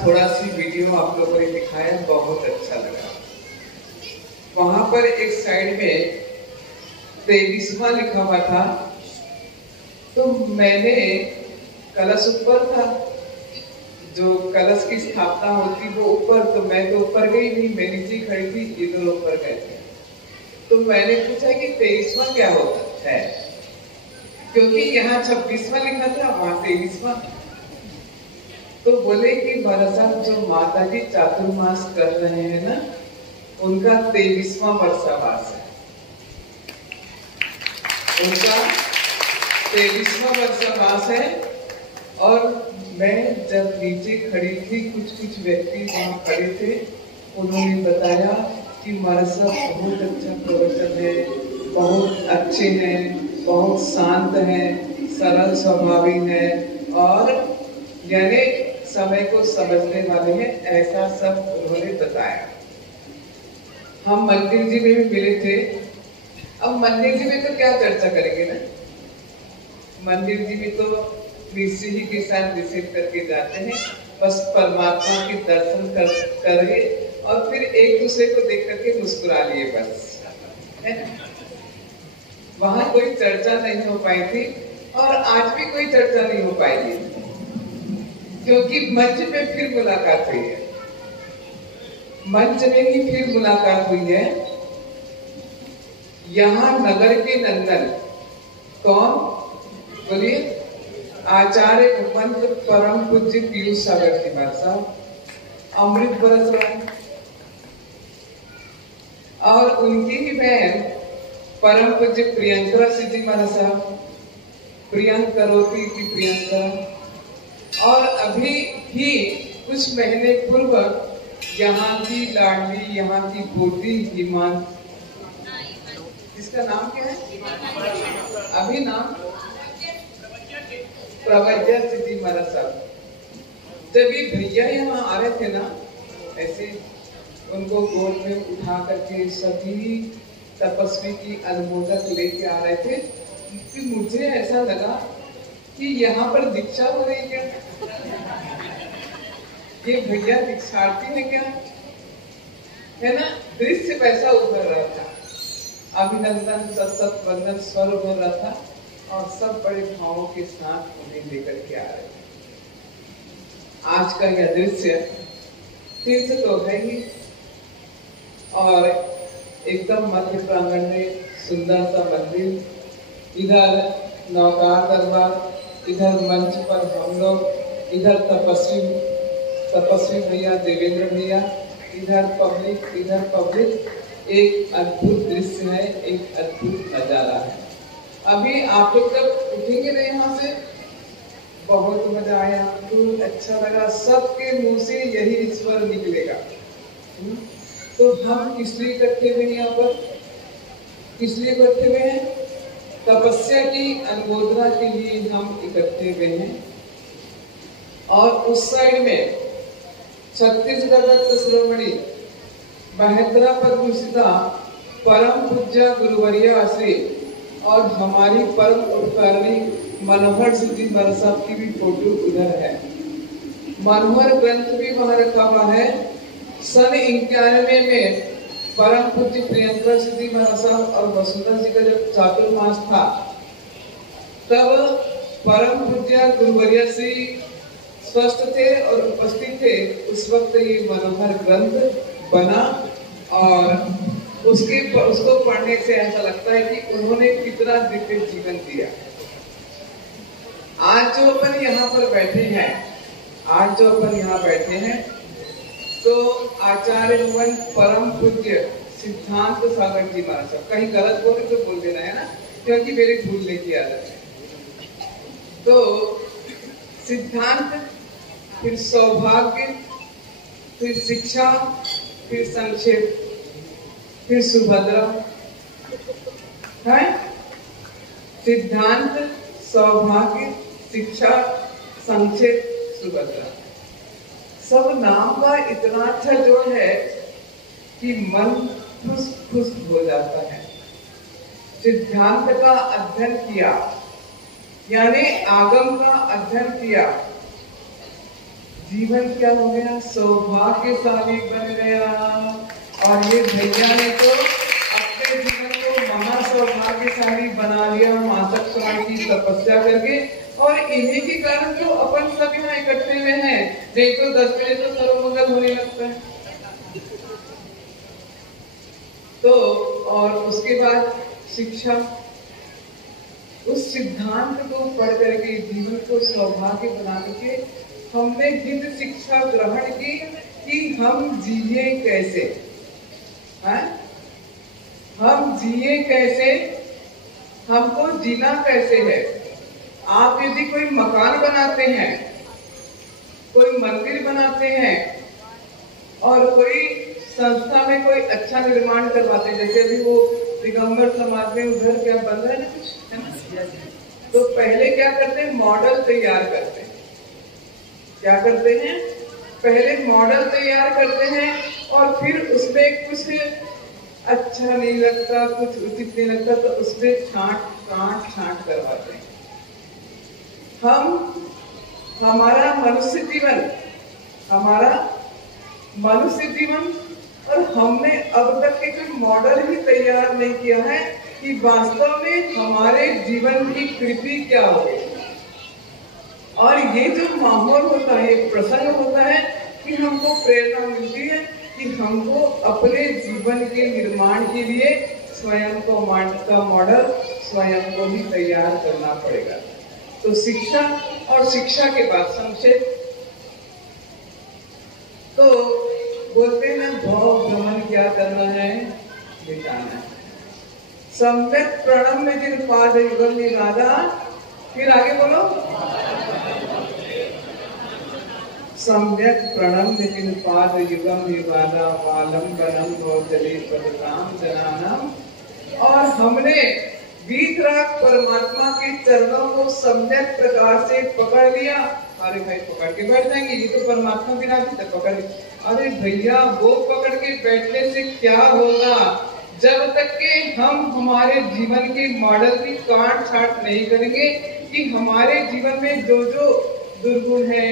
थोड़ा सी वीडियो आप लोगों ने दिखाया, बहुत अच्छा लगा। वहां पर एक साइड में 23वां लिखा हुआ था, तो मैंने कलश ऊपर था, जो कलश की स्थापना होती वो ऊपर, तो मैं तो ऊपर गई नहीं, मैं नीचे खड़ी थी, इधर ऊपर गए थे। तो मैंने पूछा कि 23वां क्या होता है, क्योंकि यहाँ 26वां लिखा था, वहां 23वां। तो बोले कि दरअसल जो माता जी चातुर्मास कर रहे हैं ना, उनका 23वां वर्षावास है, उनका 23वां वर्षावास है। और मैं जब नीचे खड़ी थी, कुछ व्यक्ति वहाँ खड़े थे, उन्होंने बताया कि महाराज साहब बहुत अच्छा प्रवचन है, बहुत अच्छे हैं, बहुत शांत हैं, सरल स्वभावी हैं और यानी समय को समझने वाले हैं, ऐसा सब उन्होंने बताया। हम मंदिर जी में भी मिले थे। अब मंदिर जी में तो क्या चर्चा करेंगे ना, मंदिर जी में तो ऋषि ही के साथ विजिट करके जाते हैं, बस परमात्मा के दर्शन करे और फिर एक दूसरे को देख करके मुस्कुरा लिए बस, है ना। वहां कोई चर्चा नहीं हो पाई थी और आज भी कोई चर्चा नहीं हो पाएगी, क्योंकि मंच पे फिर मुलाकात हुई है, मंच में ही फिर मुलाकात हुई है। यहाँ नगर के नंदन कौन बोलिए, आचार्य उपंत परम पूज्य पीयूष सागर जी महाराज साहब अमृत बरस रहे हैं और उनकी ही बहन परम पूज्य प्रियंका सिद्धि महाराज साहब, प्रियंक करोती की प्रियंका। और अभी ही कुछ महीने पूर्व यहाँ की लाडली, यहाँ की पोती हिमान, जिसका नाम क्या है अभी नाम प्रवज्ञा सिद्धि महाराज साहब, जब ये भैया यहाँ आ रहे थे ना, ऐसे उनको गोद में उठा करके सभी तपस्वी की अनुमोदक लेके आ रहे थे, कि मुझे ऐसा लगा कि यहाँ पर दीक्षा हो रही क्या, ये भैया दीक्षार्थी है क्या, है ना। दृश्य वैसा उभर रहा था, अभिनंदन सत वंदन स्वर उभर रहा था और सब बड़े भावों के साथ उन्हें लेकर के आ रहे थे। आज का यह दृश्य तीर्थ तो है ही और एकदम मध्य प्रांगण में सुंदर सा मंदिर, इधर नौकार दरबार, इधर मंच पर हम लोग, इधर तपस्वी भैया देवेंद्र भैया, इधर पब्लिक, एक अद्भुत दृश्य है, एक अद्भुत नजारा है। अभी आप लोग जब उठेंगे ना यहाँ से, बहुत मजा आया, तो अच्छा लगा, सबके मुंह से यही स्वर निकलेगा। तो हम किस लिए इकट्ठे हुए हैं यहाँ पर, किस लिए इकट्ठे हुए हैं, तपस्या की अनुमोदना के लिए हम इकट्ठे हुए हैं। और उस साइड में छत्तीसगढ़ रत्न शिरोमणि बहत्रा पद्मभूषिता परम पूज्य गुरुवर्या श्री और हमारी परम उपकारिणी मनोहर सिद्धि महाराज साहब की भी फोटो उधर है। मनोहर ग्रंथ भी वहां रखा हुआ है। सन 91 में परम पूज्य प्रियंका सिद्धि महाराज साहब और वसुंधरा जी का जब चातुर्मास था, तब परम पूज्य गुरुवर्या श्री स्वस्थ थे और उपस्थित थे। उस वक्त ये मनोहर ग्रंथ बना और उसको पढ़ने से ऐसा लगता है कि उन्होंने कितना दिव्य जीवन दिया। आज जो अपन यहाँ पर बैठे हैं, तो आचार्य भवन परम पूज्य सिद्धांत सागर जी महाराज साहब, कहीं गलत बोले तो बोल देना है ना, क्योंकि मेरी भूलने की आदत है। तो सिद्धांत, फिर सौभाग्य, फिर शिक्षा, फिर संक्षेप, फिर सुभद्रा है। सिद्धांत, सौभाग्य, शिक्षा, संक्षेप, सुभद्रा, सब नाम का इतना अच्छा जो है कि मन खुश हो जाता है। सिद्धांत का अध्ययन किया, यानी आगम का अध्ययन किया, जीवन क्या हो गया, सौभाग्यशाली बन गया। और ये भैया ने तो अपने जीवन को महासौभाग्यशाली बना लिया, मातक स्वामी की तपस्या करके। और इन्हीं के कारण तो अपन सब यहाँ इकट्ठे हुए हैं। देखो 10 बजे तो सर्वमंगल होने लगता है। तो और उसके बाद शिक्षा, उस सिद्धांत को पढ़ करके जीवन को सौभाग्य बना करके हमने हित शिक्षा ग्रहण की कि हम जिए कैसे, है? हम जिए कैसे, हमको जीना कैसे है। आप यदि कोई मकान बनाते हैं कोई मंदिर बनाते हैं और कोई संस्था में कोई अच्छा निर्माण करवाते हैं। जैसे अभी वो दिगंबर समाज में उधर क्या बन रहा है ना कुछ, है ना? तो पहले क्या करते हैं, मॉडल तैयार करते हैं। क्या करते हैं, पहले मॉडल तैयार करते हैं और फिर उसमें कुछ अच्छा नहीं लगता, कुछ उचित नहीं लगता, तो उसमें छांट करवाते हैं। हमारा मनुष्य जीवन और हमने अब तक के कोई मॉडल ही तैयार नहीं किया है कि वास्तव में हमारे जीवन की कृति क्या हो। और ये जो माहौल होता है, एक प्रसंग होता है कि हमको प्रेरणा मिलती है कि हमको अपने जीवन के निर्माण के लिए स्वयं को का मॉडल स्वयं को ही तैयार करना पड़ेगा। तो शिक्षा और शिक्षा के बाद संक्षेप, तो बोलते हैं ना, भाव भ्रमण क्या करना है, मिटाना है। सम्यक प्रणम में जिन पाद युगल निवादा, फिर आगे बोलो, सम्यक प्रणम में जिन पाद युगम निवादा वालंबनम भवजले पदताम जनानम। और हमने वीतराग परमात्मा के चरणों को सम्यक प्रकार से पकड़ लिया। अरे भाई पकड़ के बैठ जाएंगे, ये तो परमात्मा की राशि तक पकड़। अरे भैया वो पकड़ के बैठने से क्या होगा, जब तक के हम हमारे जीवन के मॉडल की काट छाट नहीं करेंगे कि हमारे जीवन में जो जो दुर्गुण है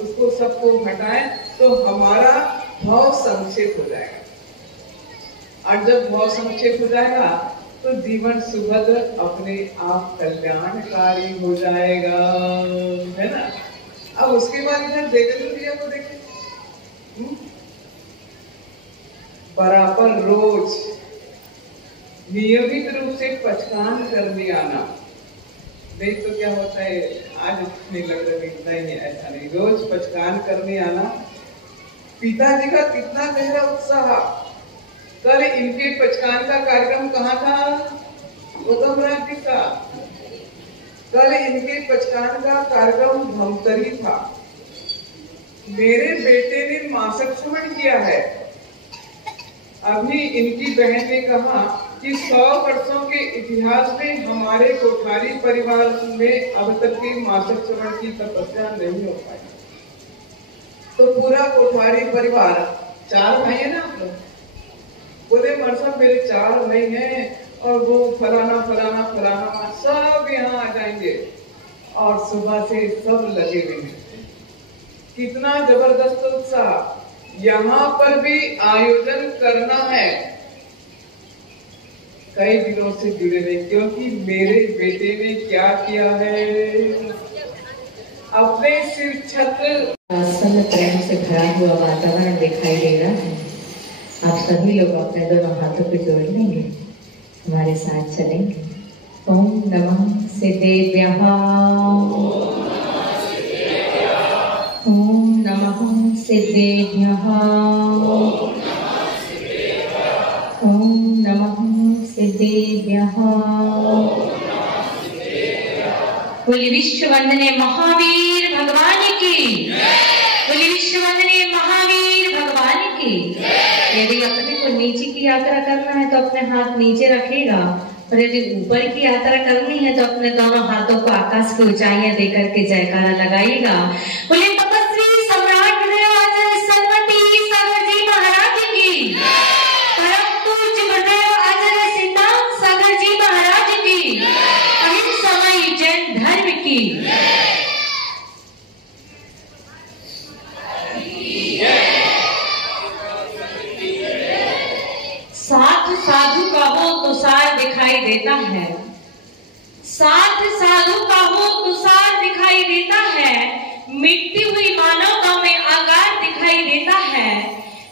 उसको सबको हटाएं, तो हमारा भाव संक्षेप हो जाएगा। और जब भाव संक्षेप हो जाएगा तो जीवन सुभद्र अपने आप कल्याणकारी हो जाएगा, है ना। अब उसके बाद इधर देवेंद्र भैया को देखें, बराबर रोज नियमित रूप से पचकान करने आना। नहीं तो क्या होता है, आज नहीं लग रहा इतना ही है, ऐसा नहीं, रोज पचकान करने आना। पिताजी का कितना गहरा उत्साह। कल इनके पचकान का कार्यक्रम कहाँ था, गौतम राज जी का। कल इनके पचकान का कार्यक्रम धमतरी था। मेरे बेटे ने मासिक श्रवण किया है। अभी इनकी बहन ने कहा कि 100 वर्षों के इतिहास में हमारे कोठारी परिवार में अब तक की मासिक श्रवण की तपस्या नहीं हो पाई। तो पूरा कोठारी परिवार, 4 भाई है ना आप लोग, बोले मरसा मेरे 4 भाई हैं और वो फलाना फलाना फलाना सब यहाँ आ जाएंगे। और सुबह से सब लगे हुए हैं। कितना जबरदस्त उत्साह। यहाँ पर भी आयोजन करना है। कई दिनों से जुड़े रहे, क्योंकि मेरे बेटे ने क्या किया है, अपने सिर छत्र प्रेम से भरा हुआ वातावरण दिखाई दे रहा है। आप सभी लोग अपने दोनों हाथों को जोड़ लेंगे, हमारे साथ चलेंगे। ओम नमः सिद्धेभ्यः, ओम नमः सिद्धेभ्यः, ओम नमः सिद्धेभ्यः। बोलिए विश्व वंदनीय महावीर भगवान की, बोलिए विश्व वंदनीय महावीर भगवान की। यदि अपने को नीचे की यात्रा करना है तो अपने हाथ नीचे रखेगा, और यदि ऊपर की यात्रा करनी है तो अपने दोनों हाथों को आकाश की ऊंचाइयां देकर के जयकारा लगाइएगा। बोलिए तपस्वी सम्राट आचार्य सरस्वती सागर जी महाराज की, परम पूज्य गुरुदेव आचार्य सिद्धांत सागर जी महाराज की, अहिंसामयी जैन धर्म की। साथ साधु का हो तुषार दिखाई देता है, साथ साधु का हो तुषार दिखाई देता है। मिटती हुई मानवता में आकार दिखाई देता है,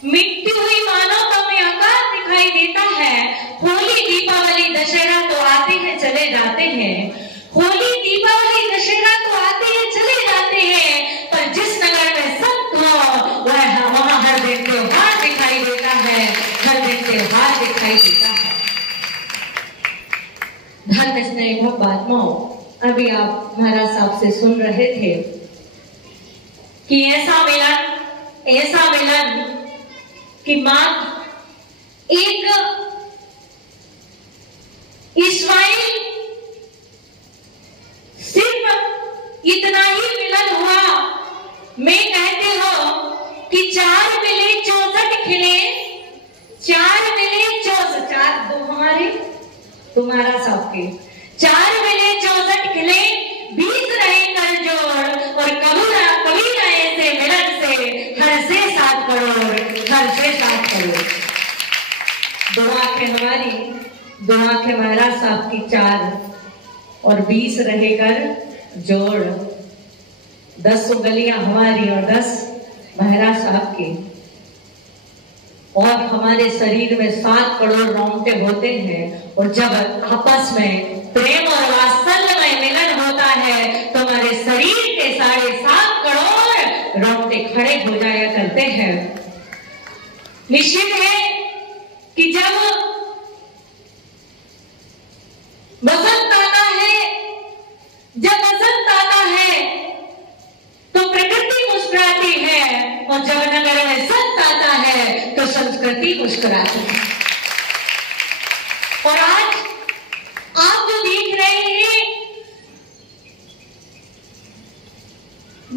मिटती हुई मानवता में आकार दिखाई देता है। होली दीपावली दशहरा तो आते हैं चले जाते हैं, होली दीपावली दशहरा तो आते हैं चले जाते हैं, पर जिस नगर में संत हो वहाँ हर दिन त्योहार दिखाई देता है, हर दिन त्योहार दिखाई देता है। धन्य स्नेह भक्त आत्माओं, अभी आप महाराज साहब से सुन रहे थे कि ऐसा मिलन कि मां एक इस्माइल सिर्फ इतना ही मिलन हुआ। मैं कहती हूं कि 4 मिले 64 खिले, 4 मिले 64, 4 दो हमारे तुम्हारा सबके, 4 मिले 64 खिले, 20 रहे कर जोड़, और कभी ना ऐसे मिलन से हर से 7 करोड़, हर से 7 करोड़। दो आंखें हमारी, दो आंखें महाराज साहब की 4 और 20 रहेकर जोड़, 10 उंगलियां हमारी और 10 महाराज साहब की, और हमारे शरीर में 7 करोड़ रोंगटे होते हैं। और जब आपस में प्रेम और वात्सल्य में मिलन होता है तो हमारे शरीर के 7.5 करोड़ रोंगटे खड़े हो जाया करते हैं। निश्चित है कि जब वसंत आता है, जब वसंत आता है तो प्रकृति मुस्कुराती है, और जब नगर में संत आता है तो संस्कृति मुस्कुराती है। और आज आप जो देख रहे हैं,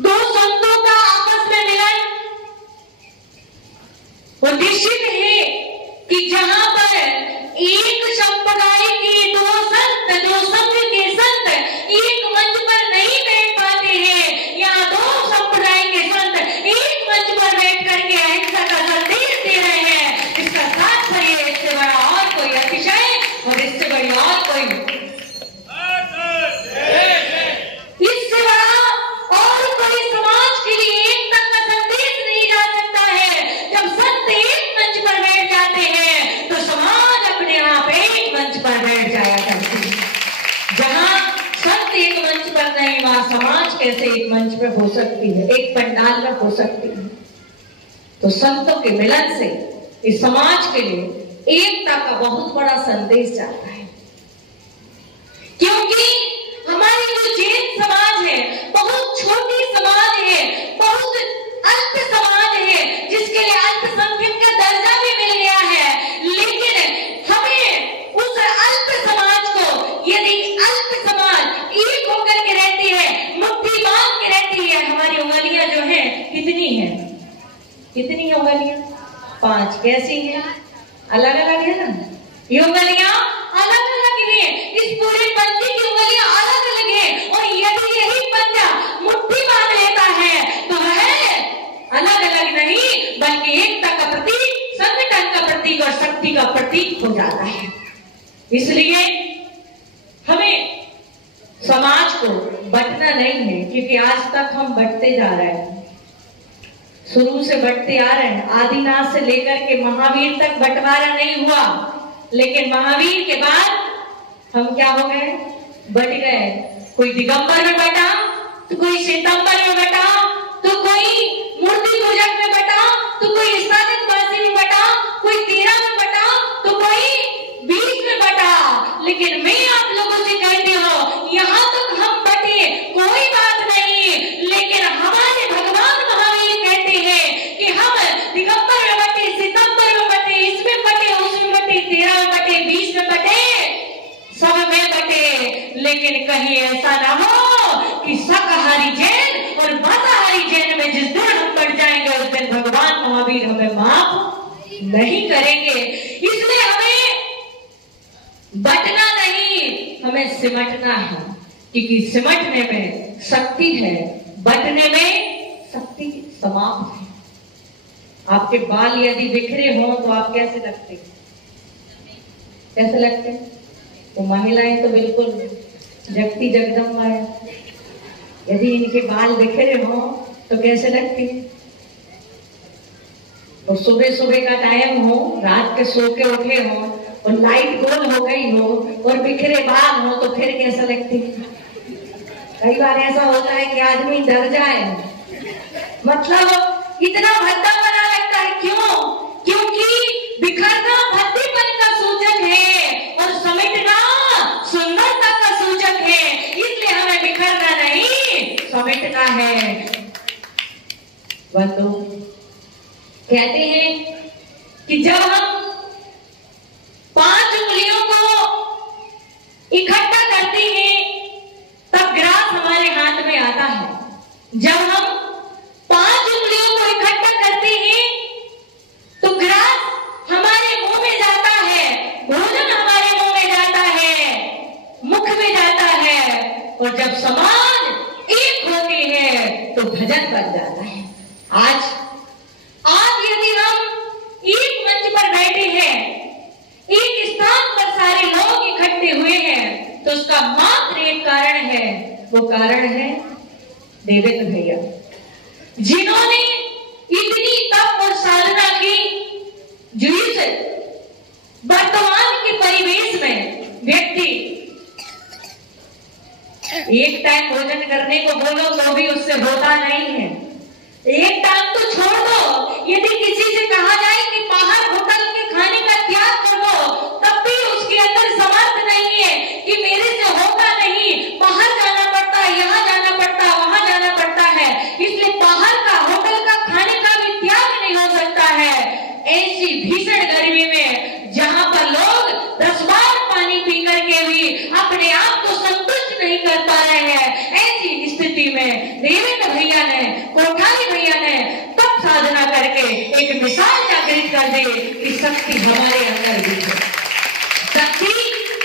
2 संतों का आपस में मिलन, और निश्चित है कि जहां पर एक संप्रदाय के 2 संत, 2 संघ के संत एक मंच पर नहीं बैठ पाते हैं, यहाँ 2 संप्रदाय के संत एक मंच पर बैठ करके अहिंसा का संदेश दे रहे हैं। इसका तात्पर्य इससे बड़ा और कोई अतिशय और इससे बड़ी और कोई समाज के लिए एकता का संदेश नहीं जा सकता है। जब संत एक मंच पर बैठ जाते हैं तो समाज अपने आप एक मंच पर बैठ जाया करती है। जहां संत एक मंच पर नहीं, वहां समाज कैसे एक मंच पर हो सकती है, एक पंडाल में हो सकती है। तो संतों के मिलन से इस समाज के लिए एकता का बहुत बड़ा संदेश जाता है। क्योंकि हमारी जो जैन समाज है बहुत छोटी समाज है, बहुत अल्प समाज है, जिसके लिए अल्पसंख्यक का दर्जा भी मिल गया है। लेकिन हमें उस अल्प समाज को, यदि अल्प समाज एक होकर के रहती है, मुट्ठी बांध के रहती है, हमारी उंगलियां जो है कितनी है, कितनी उंगलियां? 5। कैसी है? अलग अलग है ना, ये उंगलियां अलग अलग है, इस पूरे पंजे की उंगलियां अलग अलग है। और यदि यही पंजा मुट्ठी बांध लेता है तो वह अलग अलग नहीं बल्कि एकता का प्रतीक, संगठन का प्रतीक और शक्ति का प्रतीक हो जाता है। इसलिए हमें समाज को बंटना नहीं है, क्योंकि आज तक हम बंटते जा रहे हैं, शुरू से बढ़ते आ रहे हैं। आदिनाथ से लेकर के महावीर तक बंटवारा नहीं हुआ, लेकिन महावीर के बाद हम क्या हो गए? बट गए। कोई दिगंबर में बटा, तो कोई श्वेतांबर में बटा, तो कोई मूर्ति पूजक में बटा, तो कोई इस्लामिकवासी में बटा, कोई 13 में बटा, तो कोई 20 में बटा। लेकिन मैं आप लोगों से कहती हूँ, यहाँ तक हम बटे कोई बात नहीं, लेकिन हमारे भगवान महावीर कहते हैं कि हम दिगंबर में बटे, सितंबर में बटे, इसमें बटे, उसमें बटे, 13 में बटे, 20 में बटे, सब में बटे, लेकिन कहीं ऐसा ना हो कि शाकाहारी जैन और मांसाहारी जैन में जिस दिन हम बढ़ जाएंगे उस दिन भगवान महावीर हमें माफ नहीं करेंगे। इसलिए हमें बटना नहीं, हमें सिमटना है, क्योंकि सिमटने में शक्ति है, बटने में शक्ति समाप्त है। आपके बाल यदि बिखरे हों तो आप कैसे लगते? कैसे लगते? तो महिलाएं तो बिल्कुल जगती जगदम्बा है। यदि इनके बाल बिखरे हों तो कैसे लगती है? और सुबह सुबह का टाइम हो, रात के सो के उठे हो और लाइट गोल हो गई हो और बिखरे बाल हो तो फिर कैसा लगती है? कई बार ऐसा होता है कि आदमी डर जाए, मतलब इतना भद्दा बना लगता है। क्यों? क्योंकि बिखरना भद्देपन का सूचक है और समेटना सुंदरता का सूचक है। इसलिए हमें बिखरना नहीं, समेटना है। कहते हैं कि जब हम 5 उंगलियों को इकट्ठा करते हैं तब ग्रास हमारे हाथ में आता है। जब हम 5 उंगलियों को इकट्ठा करते हैं तो ग्रास हमारे मुंह में जाता है, भोजन हमारे मुंह में जाता है, मुख में जाता है। और जब समाज एक होते हैं तो भजन बन जाता है। आज यदि हम एक मंच पर बैठे हैं, एक स्थान पर सारे लोग इकट्ठे हुए हैं, तो उसका मात्र एक कारण है, वो कारण है देवेंद्र भैया, जिन्होंने इतनी तप और साधना की, जिसे वर्तमान के परिवेश में व्यक्ति एक टाइम भोजन करने को बोलो तो भी उससे होता नहीं है। एक टाइम तो छोड़ दो, यदि किसी से कहा जाए कि बाहर होटल के खाने का त्याग कर दो, तब भी उसके अंदर समर्थ नहीं है कि मेरे से होता नहीं, बाहर जाना पड़ता है, यहाँ जाना पड़ता है, वहां जाना पड़ता है। इसलिए बाहर का होटल का खाने का भी त्याग नहीं हो सकता है। ऐसी भीषण गर्मी में जहां पर लोग 10 बार पानी पी करके भी अपने आप को संतुष्ट नहीं कर पा रहे हैं, ऐसी स्थिति में देवेंद्र भैया ने, कोठारी भैया ने तप साधना करके एक मिसाल जागृत कर दी कि शक्ति हमारे अंदर भी है, शक्ति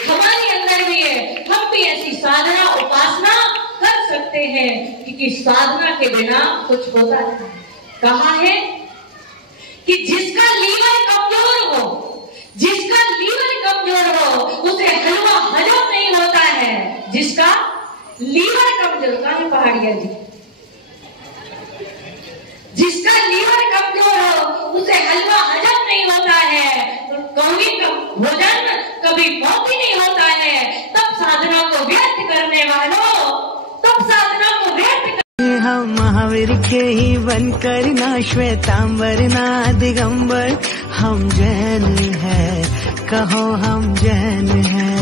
हमारे अंदर भी है। हम भी ऐसी साधना उपासना कर सकते हैं, क्योंकि साधना के बिना कुछ होता नहीं। कहा है कि जिसका लीवर कमजोर हो, जिसका लीवर कमजोर हो, उसे हलवा हजम नहीं होता है। जिसका लीवर कमजोर, कहाँ है पहाड़िया जी, जिसका लीवर कमजोर हो उसे हलवा हजम नहीं होता है, तो कौड़ी का भोजन कभी मौती नहीं होता है। तब साधना को व्यर्थ करने वालों, तब साधना को व्यर्थ हम महावीर के ही बनकर ना श्वेतांबर ना दिगंबर, हम जैन है, कहो हम जैन है।